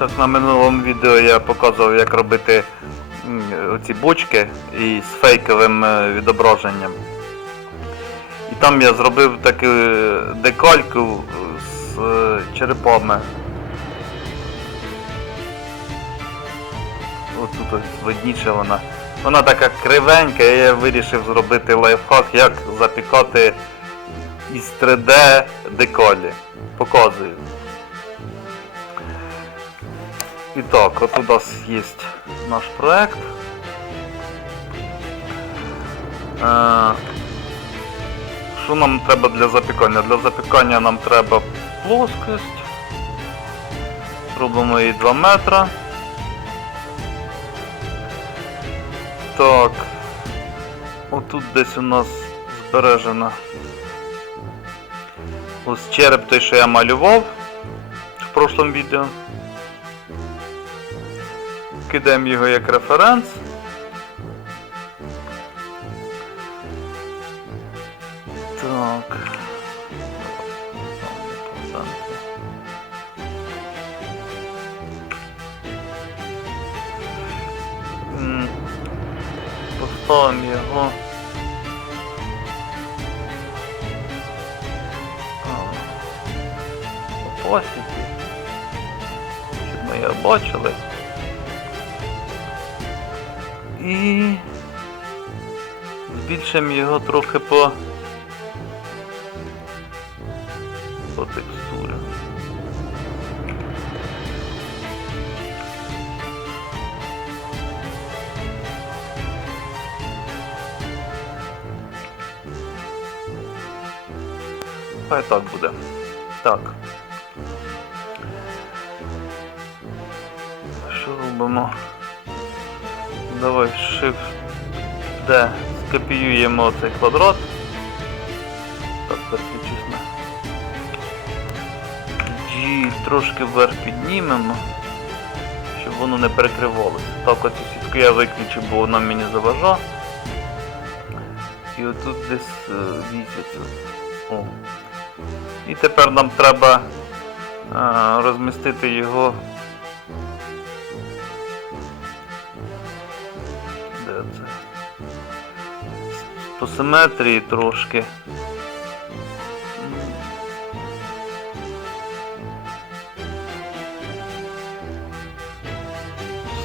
Так, на минулому відео я показував, як робити оці бочки із фейковим е, відображенням. І там я зробив таку е, декальку з е, черепами. Ось тут видніше вона. Вона така кривенька, і я вирішив зробити лайфхак, як запікати із 3D деколі. Показую. І так, от у нас є наш проект. Е, Що нам треба для запікання? Для запікання нам треба плоскость. Робимо її 2 метра. Так. Отут десь у нас збережена. Ось череп той, що я малював в прошлому відео. Кидаємо його як референс. Його трохи по, текстурі. Хай так буде. Так. Що робимо? Давай Shift D. Скопіюємо цей квадрат. Так, трошки вверх піднімемо, щоб воно не перекривалося. Так, оцю сітку я виключу, бо вона мені заважає. І отут десь е, вісяться. О. І тепер нам треба е, розмістити його Симетрії трошки.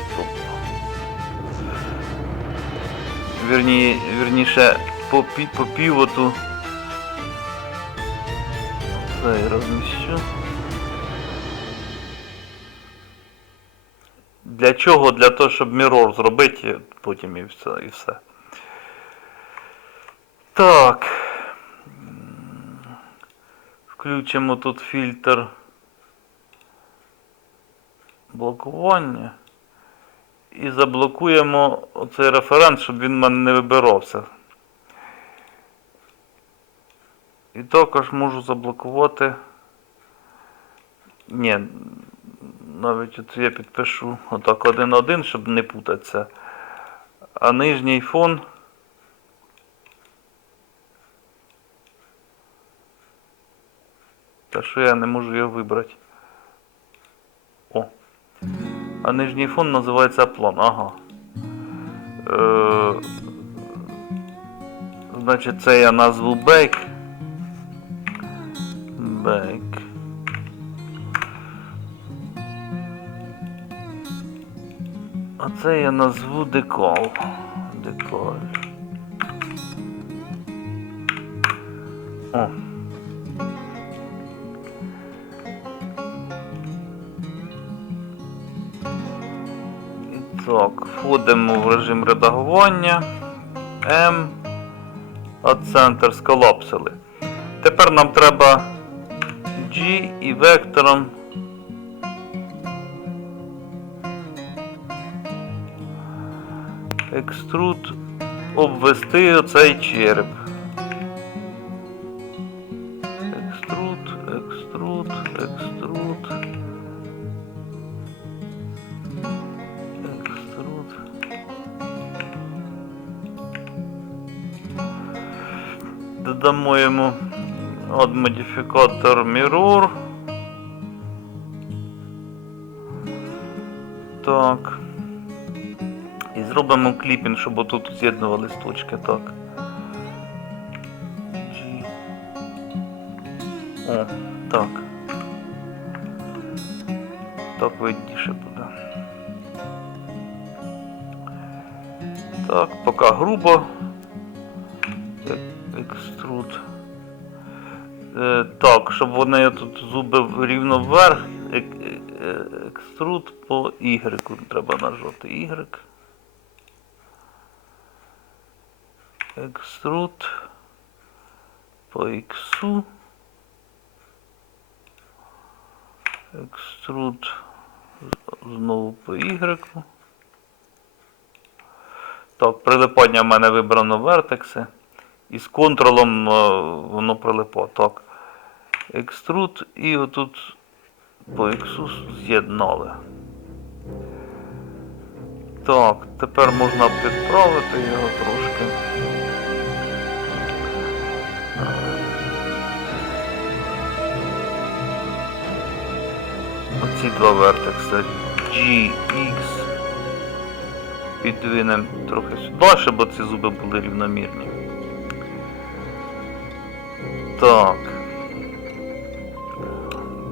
Стоп. Вірні, вірніше по, по півоту. Це я розміщу. Для чого? Для того, щоб мірор зробити, потім і все. І все. Так. Включимо тут фільтр блокування. І заблокуємо оцей референс, щоб він в мене не вибирався. І також можу заблокувати. Ні, навіть от я підпишу отак один-один, щоб не путатися. А нижній фон. Та що я не можу його вибрати. О. А нижній фон називається план. Ага. Е, значить, це я назву Bake. Bake. А це я назву декол. Деколь. О. так, входимо в режим редагування. М. А центр сколапсили. Тепер нам треба G і вектором екструд обвести оцей череп. Додамо йому от модифікатор Mirror. Так. І зробимо кліпінг, щоб отут з'єднували точки, так. О, так. Так видніше буде. Так, поки грубо. Вони тут зуби рівно вверх. Ек, е, екструд по Y треба нажати Y. Екструд по X. Екструд знову по Y. Так, прилипання в мене вибрано вертекси. І з контролом е, воно прилипло. Так. Екструд і отут по X з'єднали. Так, тепер можна підправити його трошки. Оці два вертекси GX підвинемо трохи сюди, щоб ці зуби були рівномірні. Так.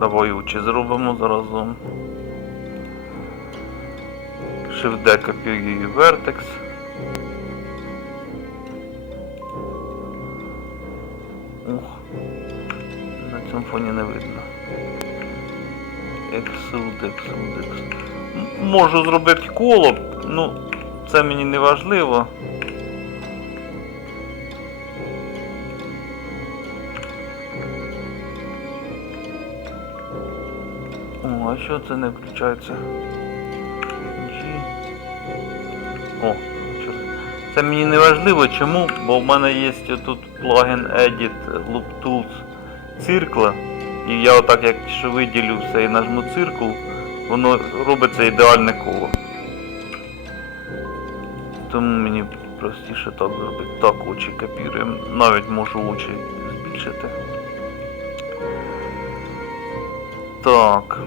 Давай зробимо заразом. Shift D копіюю Vertex. Ух, на цьому фоні не видно. Exude, Exude, Exude. Можу зробити коло, ну це мені не важливо. Що це не включається? G. О, це? Мені не важливо, чому? Бо в мене є тут плагін Edit Loop Tools циркла. І я отак, як виділю все і нажму циркул, воно робиться ідеальне коло. Тому мені простіше так зробити. Так, очі копіруємо. Навіть можу очі збільшити. Так.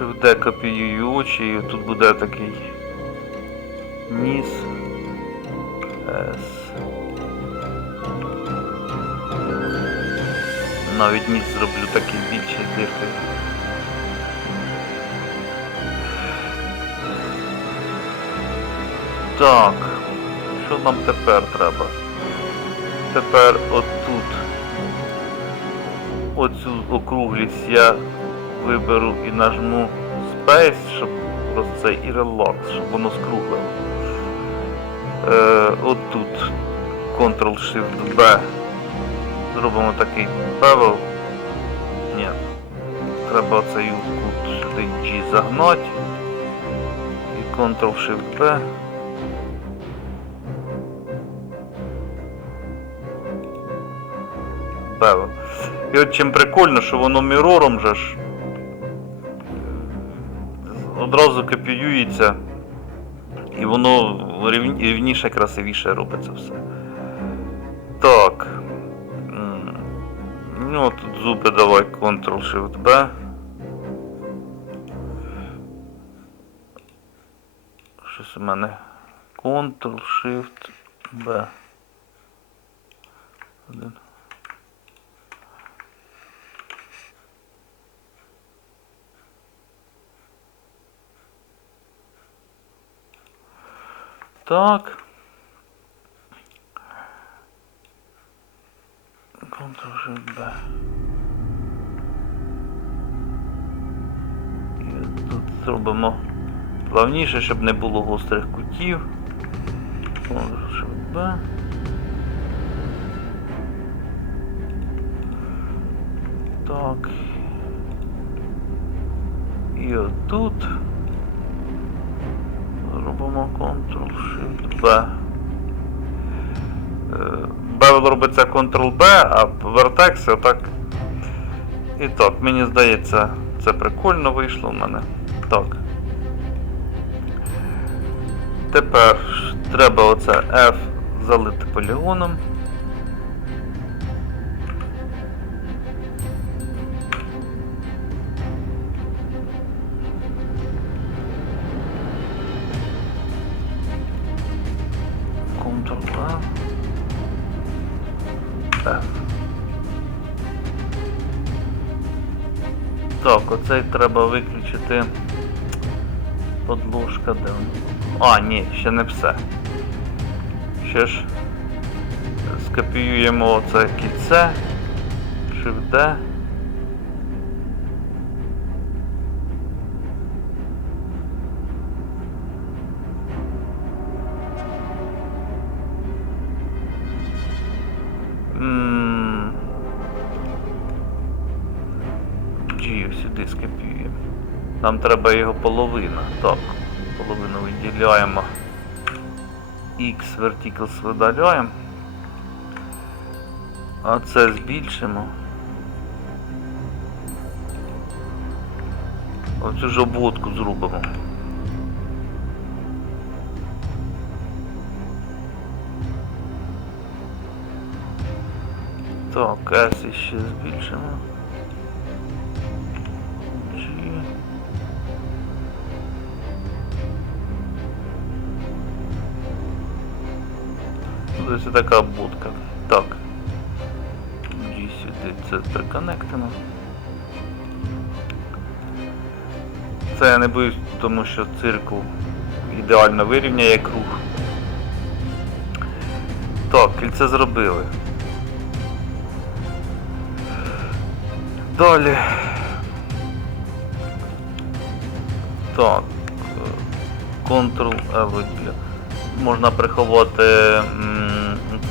D копіюю очі і тут буде такий ніс. S. Навіть ніс зроблю такий більший диркою. Так, що нам тепер треба? Тепер отут оцю округлість я виберу і нажму Space, щоб просто це і Relax, щоб воно скруглило. Е, отут Ctrl-Shift-B зробимо такий bevel. Ні. Треба оцей кут G загнати. І Ctrl-Shift-B. І от чим прикольно, що воно мірором же ж одразу копіюється і воно рівніше, красивіше робиться все. Так. Ну, тут зуби давай Ctrl-Shift-B. Щось у мене Ctrl-Shift-B. Один. Так. Ctrl-Shift-B. І тут зробимо плавніше, щоб не було гострих кутів. Ctrl-Shift-B. Так. І отут а вертекс отак. І так, мені здається, це прикольно вийшло в мене. Так. Тепер треба оце F залити полігоном. більше. Так, оцей треба виключити подлужка де. А, ні, ще не все. Ще ж скопіюємо оце кільце, Shift D. Нам треба його половина. Так, половину виділяємо. X verticals видаляємо. А це збільшимо. Оцю ж обводку зробимо. Так, S іще збільшимо. Ось така обводка. Так. G сюди це приконектимо. Це я не боюсь, тому що циркул ідеально вирівняє круг. Так, кільце зробили. Далі. Так. е, Ctrl-L виділя. Можна приховати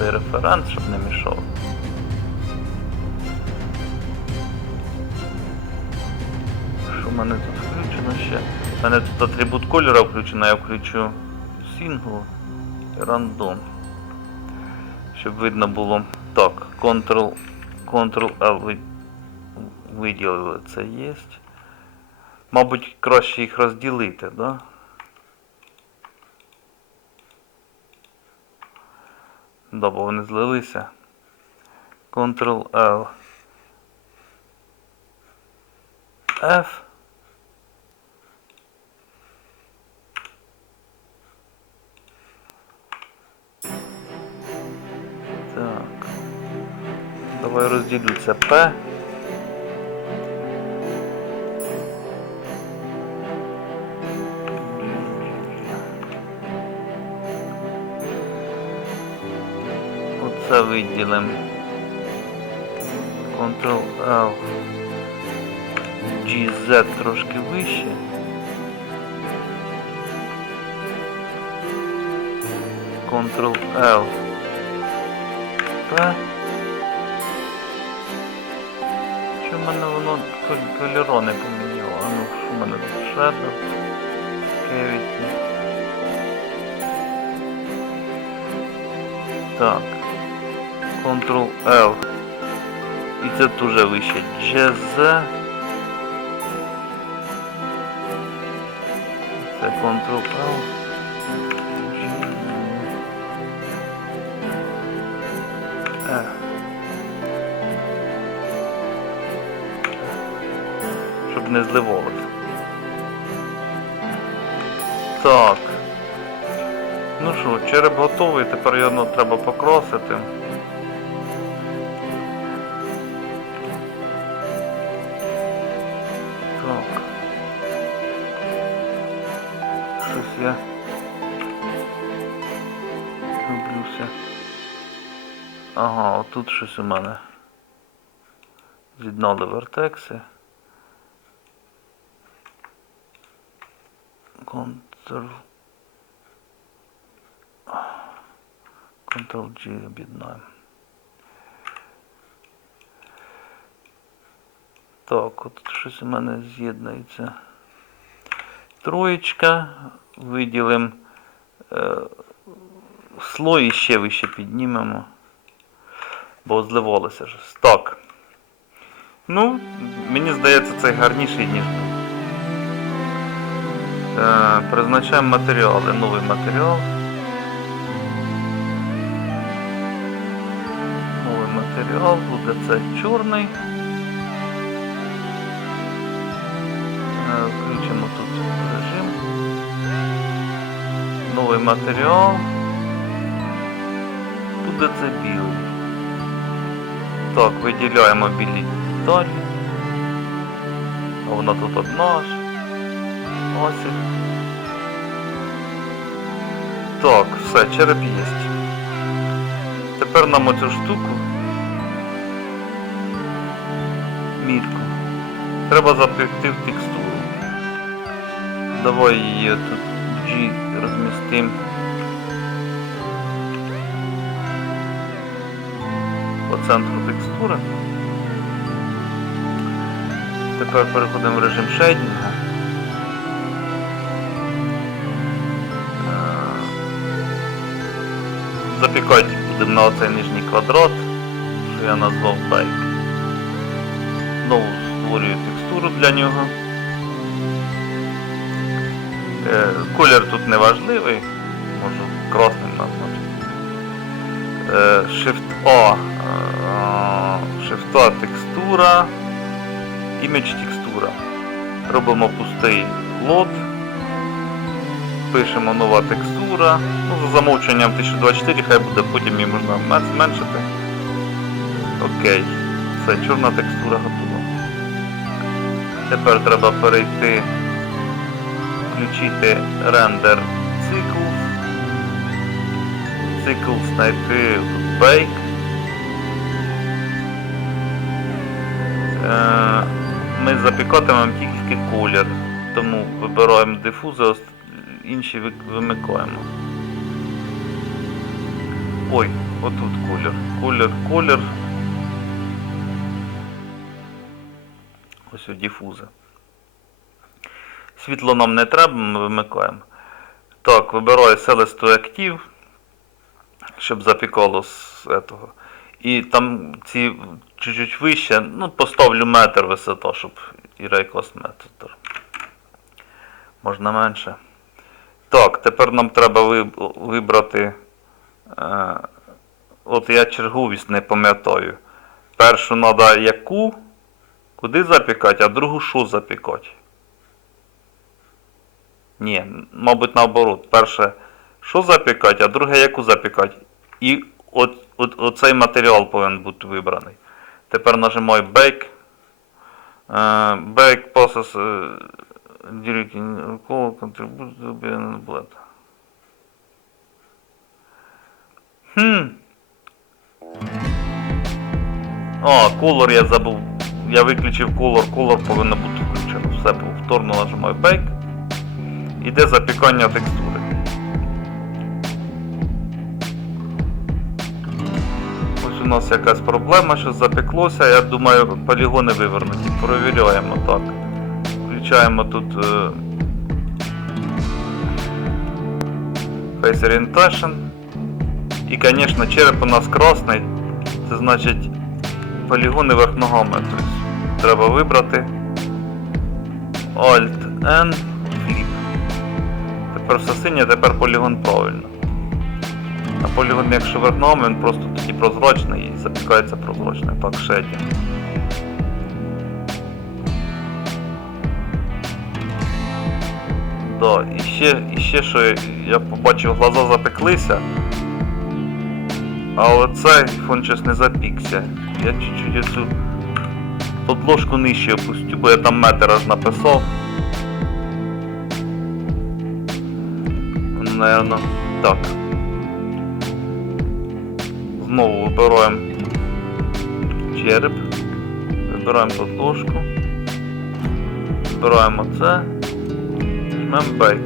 цей референс, щоб не мішав. Що в мене тут включено ще? У мене тут атрибут кольора включено, я включу сингл рандом. Щоб видно було. Так, Ctrl, Ctrl-L ви- виділили, це є. Мабуть, краще їх розділити, да? Да, вони злилися. Ctrl-L. F. Так. Давай розділю це P. Оце виділимо. Ctrl-L. GZ трошки вище. Ctrl-L. P. Що в мене воно коль- кольоро поміняло? А ну що в мене тут Shadow? Cavity. Так. Ctrl-L. І це дуже вище. GZ. Це Ctrl-L. Щоб не зливалося. Так. Ну що, череп готовий, тепер його треба покрасити. Я люблюся. Ага, отут щось у мене. З'єднали вертекси. Ctrl Ctrl-G об'єднаємо. Так, от щось у мене з'єднується. Троєчка. Виділимо е, слой і ще вище піднімемо. Бо зливалося ж. Так. Ну, мені здається, це гарніший, ніж. Е, призначаємо матеріали. Новий матеріал. Новий матеріал, буде це чорний. Е, Включимо матеріал. Буде це білий. Так, виділяємо білі деталі. Вона тут одна ж. Ось. Так, все, череп є. Тепер нам оцю штуку. Мітку. Треба запекти в текстуру. Давай її тут G розмістимо. По центру текстури. Тепер переходимо в режим шейдінга. Запікати будемо на оцей нижній квадрат, що я назвав бейк. Знову створюю текстуру для нього. Е, Колір тут не важливий, можу красним назначити. Е, Shift O. е, Shift O текстура. Image текстура. Робимо пустий лот. Пишемо нова текстура. Ну, за замовченням 1024, хай буде, потім її можна зменшити. Окей. Все, чорна текстура готова. Тепер треба перейти, включити рендер цикл. Цикл знайти bake. Е, Ми запікатимемо тільки колір, тому вибираємо дифузи, ос- інші вимикаємо. Ой, отут колір. Колір, колір. Ось у дифузи. Світло нам не треба, ми вимикаємо. Так, вибираю Celeste Active, щоб запікало з этого. І там ці чуть-чуть вище, ну, поставлю метр висота, щоб і рейкос метр. Можна менше. Так, тепер нам треба вибрати. Е, от я черговість не пам'ятаю. Першу треба яку, куди запікати, а другу що запікати. Ні, мабуть, наоборот. Перше, що запікати, а друге, яку запікати. І от, от, оцей матеріал повинен бути вибраний. Тепер нажимаю Bake. Е, Bake process е, directing contribute to enabled. Хм. О, колор я забув. Я виключив колор, колор повинен бути включено. Все повторно нажимаю Bake. Іде запікання текстури. Ось у нас якась проблема, що запеклося. Я думаю, полігони вивернуті. Провіряємо так. Включаємо тут е, Face Orientation. І, звісно, череп у нас красний. Це значить полігони верх ногами. Треба вибрати Alt N Flip. Тепер все синє, тепер полігон правильно. А полігон, якщо верх він просто тоді прозрачний і запікається прозрачний. Так, шеді. Да, і ще, і ще що я побачив, глаза запеклися. А оцей фон щось не запікся. Я чуть-чуть оцю подложку нижче опустю, бо я там метр аж написав. Наверно, так. Знову вибираємо череп. Вибираємо подложку. Вибираємо це. Жмемо бейк.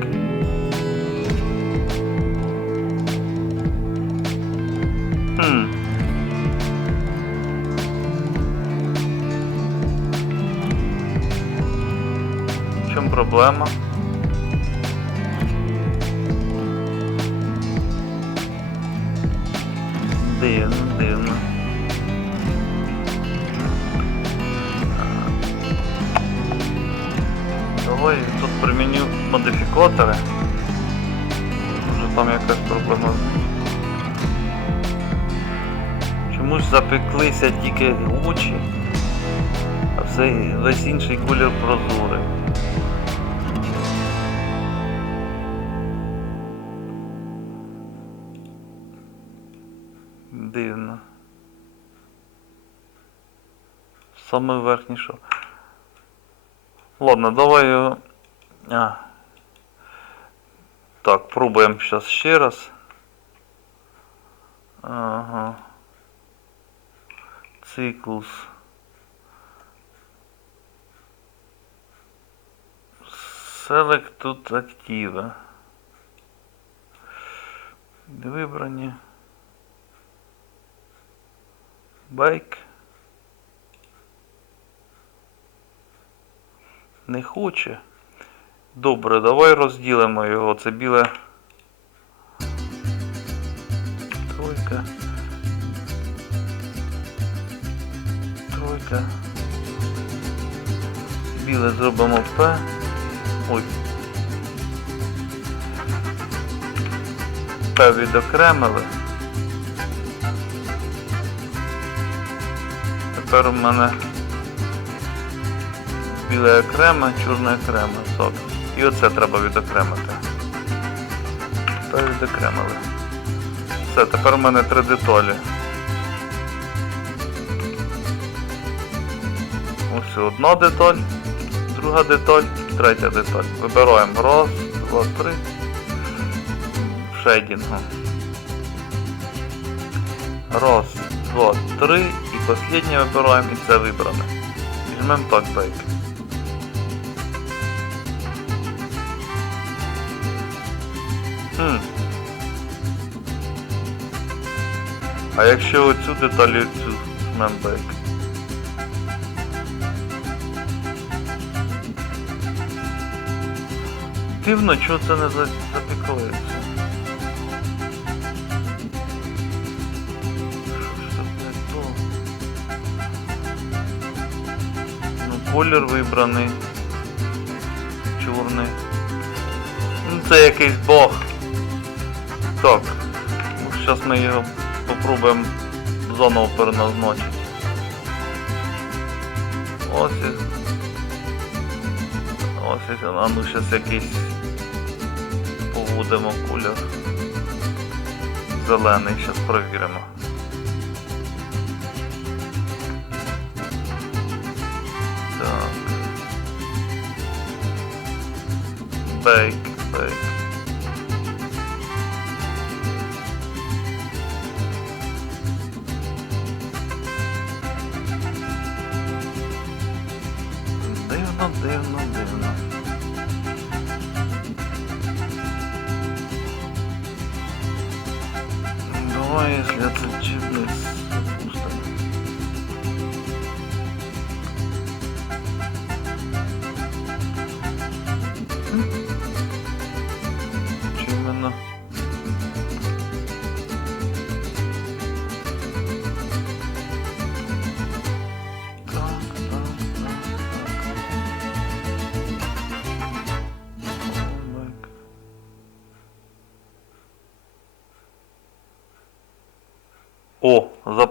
Хм. В чому проблема? Дивно, дивно. Давай тут приміню модифікатори. Може там якась проблема. Чомусь запеклися тільки очі, а все, весь інший колір прозорий. Саме верхнє що. Ладно, давай його. А. Так, пробуємо зараз ще раз. Ага. Циклус. Select тут активи. Вибрані. Байк. Не хоче. Добре, давай розділимо його. Це біле. Тройка. Тройка. Біле зробимо П. Ой. П відокремили. Тепер у мене біле окремо, чорне окремо. Так. І оце треба відокремити. П відокремили. Все, тепер у мене три деталі. Ось одна деталь, друга деталь, третя деталь. Вибираємо раз, два, три. Шейдінгом. Раз, два, три. І останнє вибираємо і це вибране. Візьмемо так бейк. Хм. А якщо оцю деталь оцю візьмемо? Дивно, чого це не за- запікається. Що ж не то? Ну, колір вибраний. Чорний. Ну, це якийсь бог. Так. Зараз ми його попробуємо заново переназначити. Ось Ось а ну зараз якийсь поводимо кольор. Зелений, зараз перевіримо. Так. Бейк, бейк. 月中です。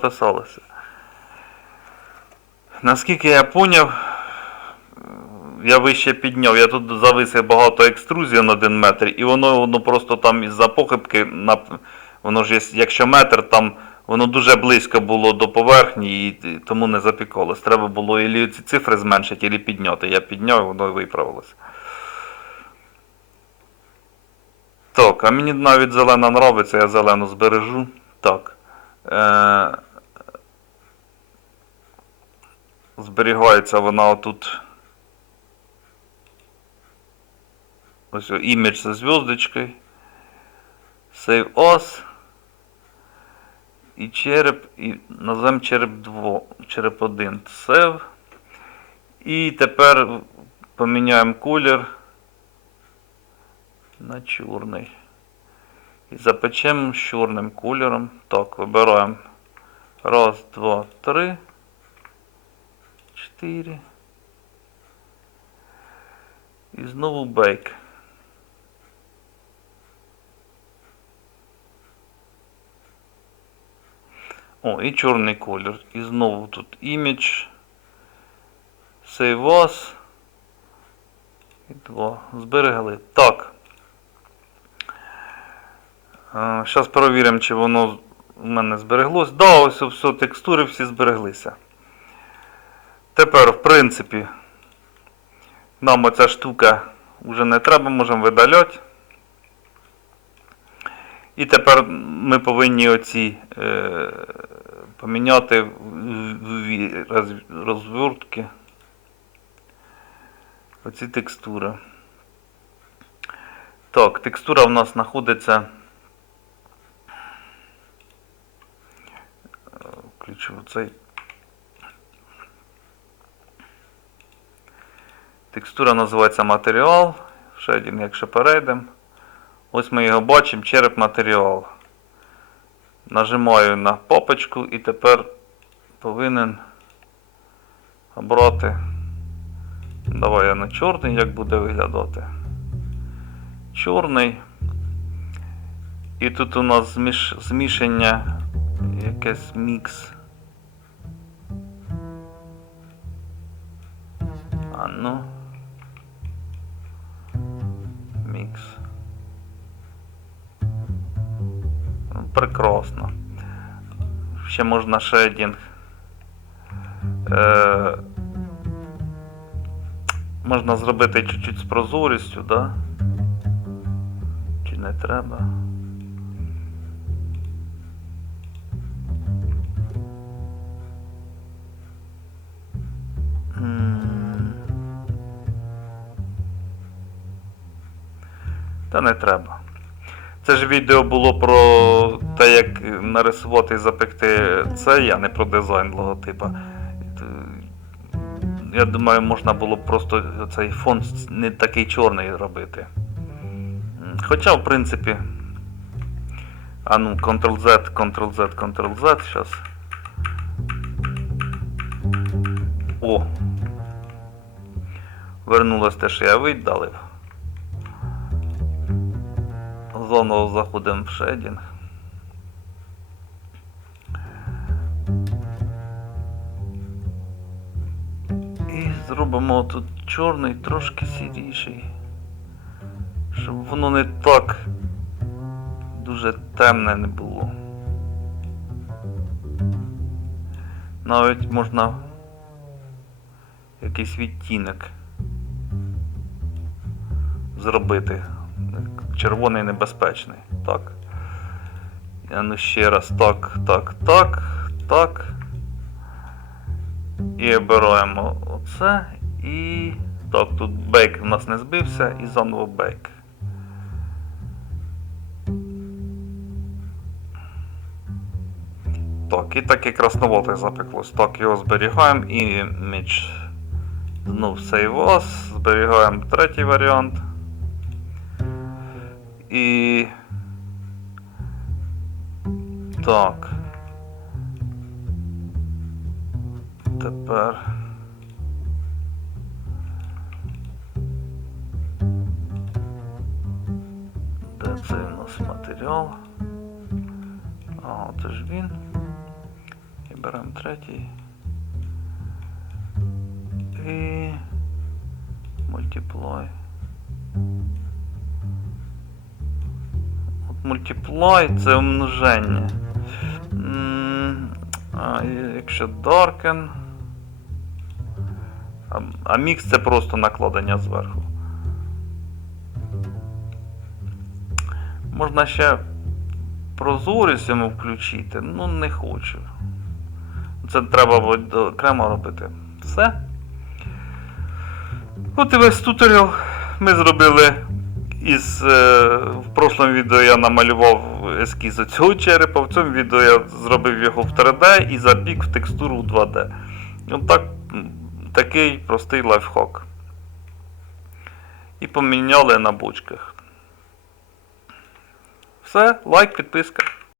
О. Наскільки я поняв, я вище підняв, я тут зависив багато екструзії на 1 метр, і воно, воно просто там із-за похибки, воно ж є, якщо метр, там воно дуже близько було до поверхні, і тому не запікалось. Треба було ілі ці цифри зменшити, ілі підняти. Я підняв, і воно виправилося. Так, а мені навіть зелена нравиться, я зелену збережу. Так. Е- зберігається вона отут. Ось імідж зі зв'язочкою. Save As. І череп, і назвемо череп 2, череп 1. Save. І тепер поміняємо колір на чорний. І запечемо з чорним кольором. Так, вибираємо. Раз, два, три. Чотири. І знову бейк. О, і чорний колір. І знову тут image. Save as. І два. Зберегли. Так. Зараз перевіримо, чи воно у мене збереглось. Да, ось все, текстури всі збереглися. Тепер, в принципі, Нам оця штука вже не треба, можемо видаляти. І тепер ми повинні оці е, поміняти розвертки. Оці текстури. Так, текстура в нас знаходиться. Е, Включу цей. Текстура називається матеріал. Шейдінг, якщо перейдемо. Ось ми його бачимо, череп матеріал. Нажимаю на попочку і тепер повинен обрати. Давай я на чорний, як буде виглядати. Чорний. І тут у нас зміш... змішання, якесь мікс. А ну. Прекрасно. Ще можна шейдінг. Е, можна зробити чуть-чуть з прозорістю, да? Чи не треба? Та не треба. Це ж відео було про те, як нарисувати і запекти це, а не про дизайн логотипа. Я думаю, можна було б просто цей фон не такий чорний робити. Хоча, в принципі. А ну, Ctrl-Z, Ctrl-Z, Ctrl-Z, зараз. О! Вернулось те, що я видалив. Заново заходимо в шейдінг. І зробимо тут чорний, трошки сіріший. Щоб воно не так дуже темне не було. Навіть можна якийсь відтінок зробити. Червоний небезпечний. Так. Я ну ще раз. Так, так, так, так. І обираємо оце. І. Так, тут бейк у нас не збився і заново бейк. Так, і таке красновате запеклось. Так, його зберігаємо і міч. Знов Save As. Зберігаємо третій варіант. І. Так. Тепер. Де це у нас матеріал? А, це ж він. І беремо третій. Мультиплай це умноження. А якщо darken. А, а мікс це просто накладення зверху. Можна ще прозорість йому включити, ну не хочу. Це треба буде окремо робити. Все. От і весь туторіал ми зробили із. Е, в прошлому відео я намалював ескіз цього черепа, в цьому відео я зробив його в 3D і забіг в текстуру в 2D. От так, такий простий лайфхак. І поміняли на бочках. Все, лайк, підписка.